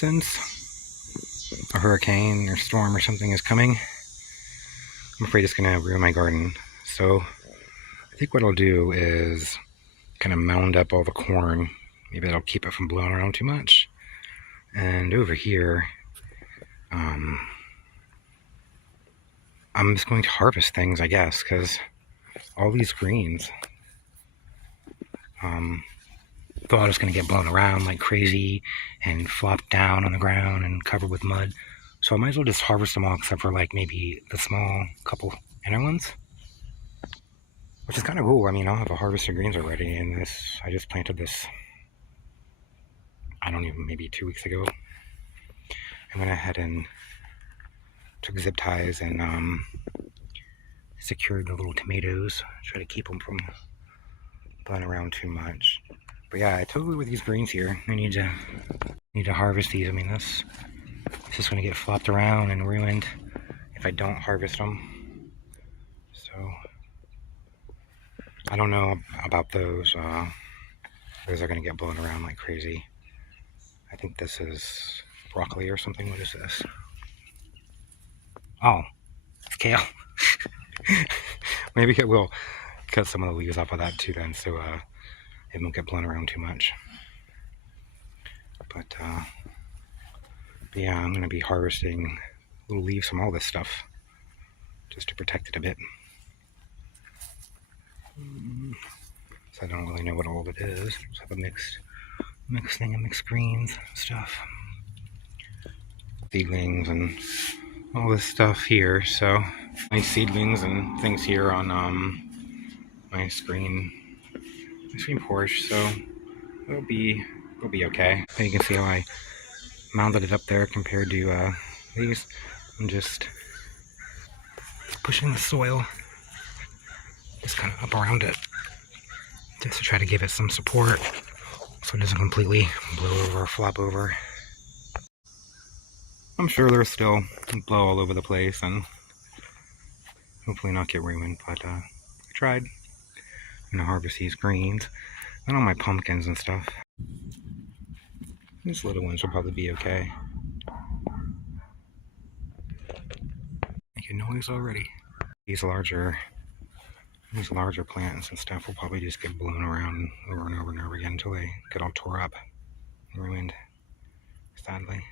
since a hurricane or storm or something is coming, I'm afraid it's going to ruin my garden. So I think what I'll do is kind of mound up all the corn. Maybe that'll keep it from blowing around too much. And over here, I'm just going to harvest things, I guess, because all these greens, thought I was going to get blown around like crazy and flop down on the ground and covered with mud. So I might as well just harvest them all except for like maybe the small couple inner ones, which is kind of cool. I mean, I'll have a harvest of greens already, and I just planted this, I don't even, maybe 2 weeks ago. I went ahead and took zip ties and secured the little tomatoes, try to keep them from blowing around too much. But yeah, I totally with these greens here. I need to harvest these. I mean, this is going to get flopped around and ruined if I don't harvest them. So I don't know about those. Those are going to get blown around like crazy. I think this is broccoli or something. What is this? Oh, it's kale. Maybe it will cut some of the leaves off of that too then, so it won't get blown around too much. But yeah, I'm going to be harvesting little leaves from all this stuff just to protect it a bit. So I don't really know what all of it is. Just have a mixed thing of mixed greens and stuff. Seedlings and all this stuff here. So nice seedlings and things here on my screen porch. So it'll be okay. And you can see how I mounded it up there compared to these. I'm just pushing the soil just kind of up around it just to try to give it some support so it doesn't completely blow over or flop over. I'm sure there's still blow all over the place and hopefully not get ruined, but I tried. I'm gonna harvest these greens and all my pumpkins and stuff. These little ones will probably be okay. Making noise already. These larger plants and stuff will probably just get blown around over and over and over again until they get all tore up and ruined, sadly.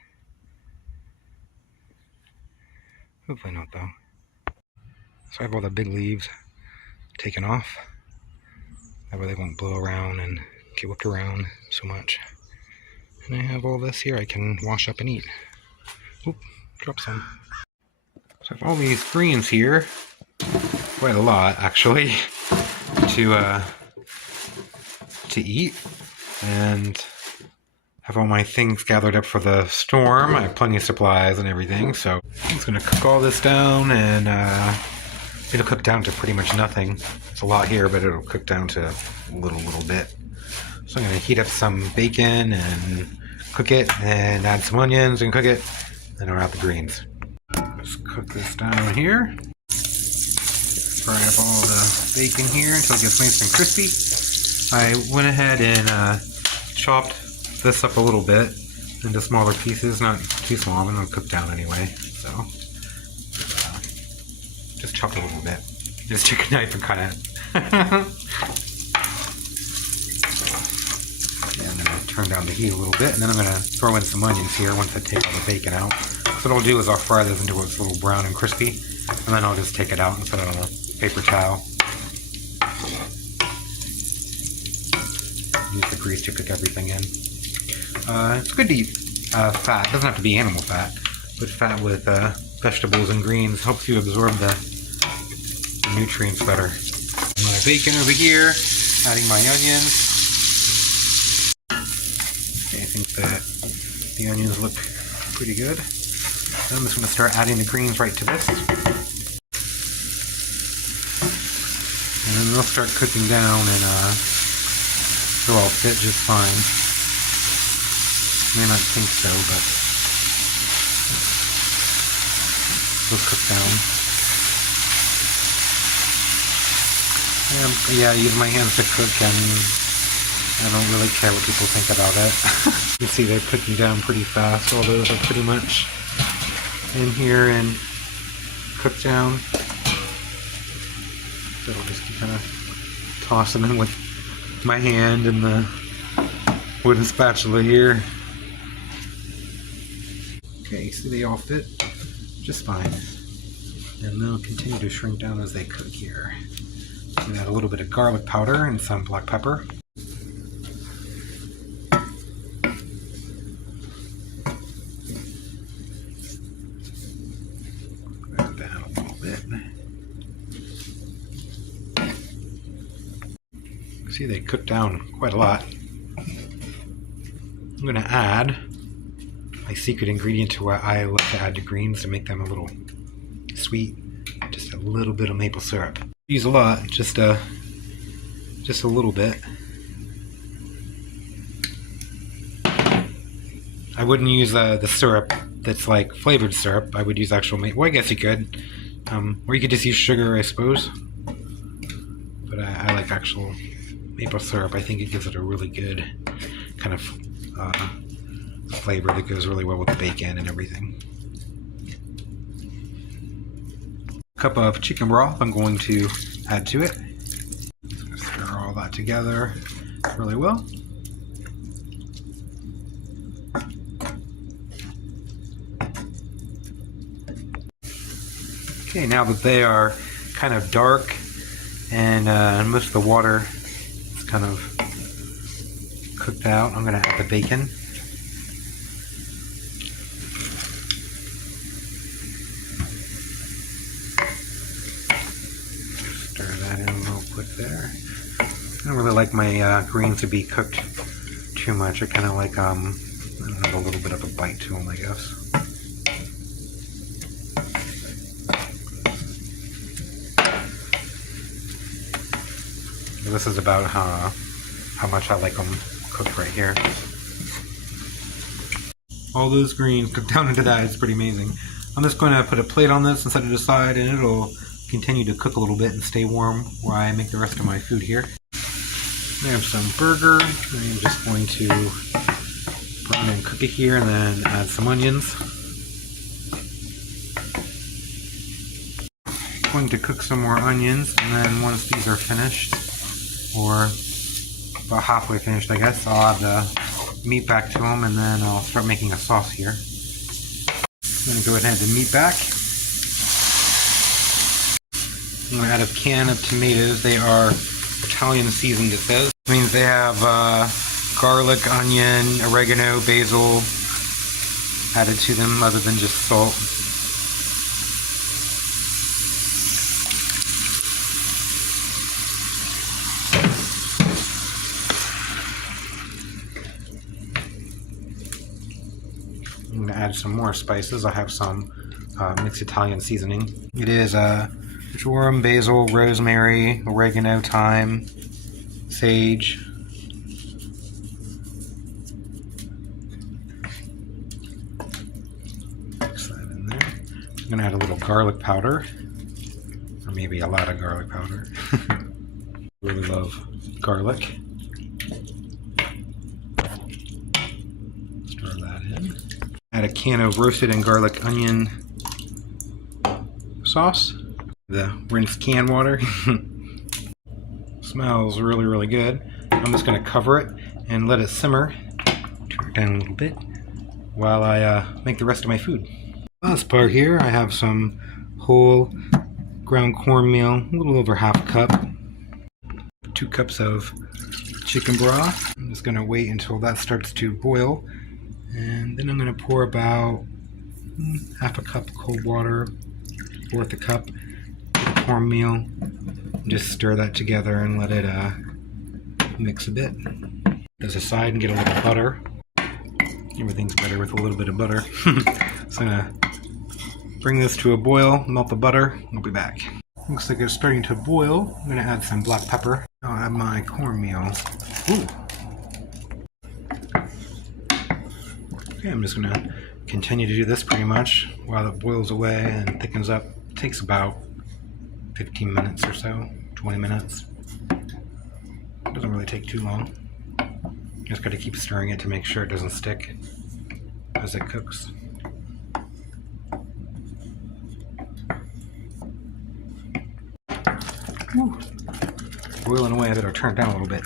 Hopefully not though. So I have all the big leaves taken off. That way they won't blow around and get whipped around so much. And I have all this here I can wash up and eat. Oop, drop some. So I have all these greens here. Quite a lot actually to eat, and have all my things gathered up for the storm. I have plenty of supplies and everything, so I'm just gonna cook all this down, and it'll cook down to pretty much nothing. It's a lot here, but it'll cook down to a little bit. So I'm gonna heat up some bacon and cook it, and add some onions and cook it, and I'll add the greens. Just cook this down here. Fry up all the bacon here until it gets nice and crispy. I went ahead and chopped this up a little bit into smaller pieces, not too small, but it'll cook down anyway. So just chop a little bit. Just take a knife and cut it. And I'm going to turn down the heat a little bit, and then I'm going to throw in some onions here once I take all the bacon out. So what I'll do is I'll fry this until it's a little brown and crispy, and then I'll just take it out and put it on a paper towel. Use the grease to cook everything in. It's good to eat fat. It doesn't have to be animal fat, but fat with vegetables and greens helps you absorb the nutrients better. My bacon over here, adding my onions. Okay, I think that the onions look pretty good. Then I'm just going to start adding the greens right to this. And then they'll start cooking down, and they'll all fit just fine. You may not think so, but they'll cook down. And yeah, I use my hands to cook, and I don't really care what people think about it. You see they're cooking down pretty fast. All those are pretty much in here and cooked down. So I'll just kind of toss them in with my hand and the wooden spatula here. Okay, so they all fit just fine. And they'll continue to shrink down as they cook here. I'm going to add a little bit of garlic powder and some black pepper. Add that a little bit. See, they cook down quite a lot. I'm going to add my secret ingredient to what I like to add to greens to make them a little sweet. Just a little bit of maple syrup. Use a lot, just a little bit. I wouldn't use the syrup that's like flavored syrup. I would use actual maple. Well, I guess you could, or you could just use sugar, I suppose. But I like actual maple syrup. I think it gives it a really good kind of flavor that goes really well with the bacon and everything. A cup of chicken broth I'm going to add to it. Stir all that together really well. Okay, now that they are kind of dark and most of the water is kind of cooked out, I'm going to add the bacon. Stir that in real quick there. I don't really like my greens to be cooked too much. I kind of like I don't know, a little bit of a bite to them, I guess. This is about how much I like them cooked right here. All those greens cooked down into that. It's pretty amazing. I'm just going to put a plate on this and set it aside, and it'll continue to cook a little bit and stay warm while I make the rest of my food here. I have some burger. I'm just going to brown and cook it here, and then add some onions. I'm going to cook some more onions, and then once these are finished, or about halfway finished, I guess, I'll add the meat back to them, and then I'll start making a sauce here. I'm going to go ahead and add the meat back. I'm going to add a can of tomatoes. They are Italian seasoned, it says. It means they have garlic, onion, oregano, basil added to them other than just salt. I'm going to add some more spices. I have some mixed Italian seasoning. It is marjoram, basil, rosemary, oregano, thyme, sage. Mix that in there. I'm going to add a little garlic powder, or maybe a lot of garlic powder. Really love garlic. Stir that in. Add a can of roasted and garlic onion sauce. The rinsed can water. Smells really, really good. I'm just going to cover it and let it simmer. Turn it down a little bit while I make the rest of my food. Last part here, I have some whole ground cornmeal, a little over half a cup. 2 cups of chicken broth. I'm just going to wait until that starts to boil. And then I'm going to pour about half a cup of cold water, 1/4 a cup of cornmeal. Just stir that together and let it mix a bit. This aside and get a little butter. Everything's better with a little bit of butter. So I'm going to bring this to a boil, melt the butter, I'll be back. Looks like it's starting to boil. I'm going to add some black pepper. I'll add my cornmeal. Ooh. Okay, I'm just going to continue to do this pretty much while it boils away and thickens up. It takes about 15 minutes or so, 20 minutes. It doesn't really take too long. Just got to keep stirring it to make sure it doesn't stick as it cooks. Woo. Boiling away, I better turn it down a little bit.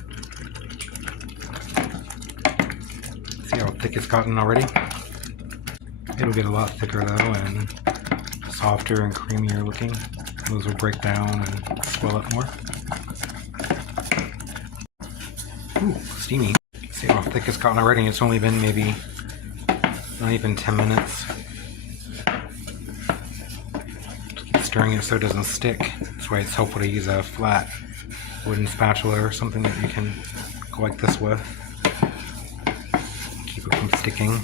See how thick it's gotten already? It'll get a lot thicker though, and softer and creamier looking. Those will break down and swell up more. Ooh, steamy. See how thick it's gotten already? It's only been maybe not even 10 minutes. Just keep stirring it so it doesn't stick. That's why it's helpful to use a flat wooden spatula or something that you can go like this with. Keep it from sticking.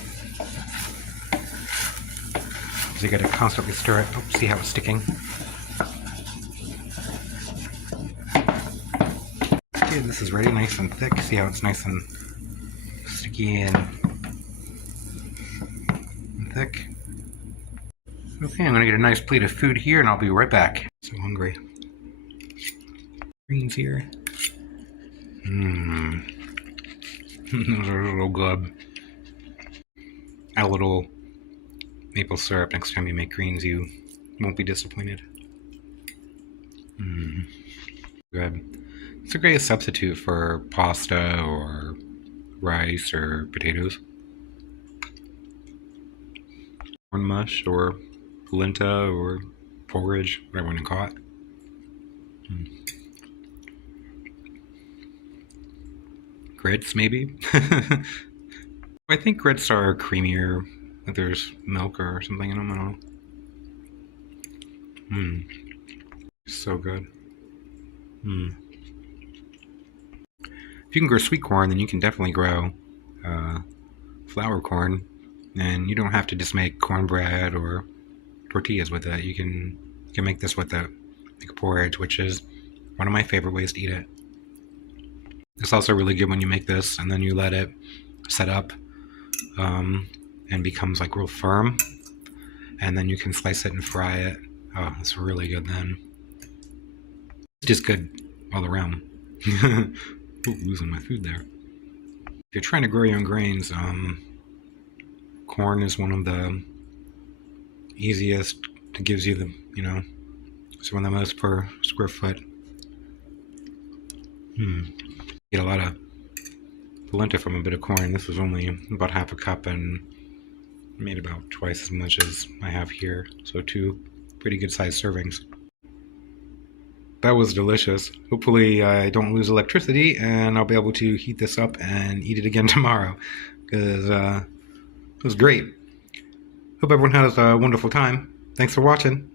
So you gotta constantly stir it. Oh, see how it's sticking? Okay, this is ready, nice and thick. See how it's nice and sticky and thick? Okay, I'm gonna get a nice plate of food here and I'll be right back. So hungry. Greens here. Mmm. Those are so good. Add a little maple syrup next time you make greens, you won't be disappointed. Mmm. Good. It's a great substitute for pasta or rice or potatoes. Corn mush or polenta or porridge, whatever you want to call it. Grits, maybe? I think grits are creamier if there's milk or something in them. I don't know. Mmm. So good. Mmm. If you can grow sweet corn, then you can definitely grow flour corn, and you don't have to just make cornbread or tortillas with it. You can make this with it, like porridge, which is one of my favorite ways to eat it. It's also really good when you make this and then you let it set up and becomes like real firm, and then you can slice it and fry it. Oh, it's really good then. It's just good all around. Ooh, losing my food there. If you're trying to grow your own grains, corn is one of the easiest. It gives you the, it's one of the most per square foot. Get a lot of polenta from a bit of corn. This was only about half a cup and made about twice as much as I have here. So 2 pretty good sized servings. That was delicious. Hopefully I don't lose electricity and I'll be able to heat this up and eat it again tomorrow, because it was great. Hope everyone has a wonderful time. Thanks for watching.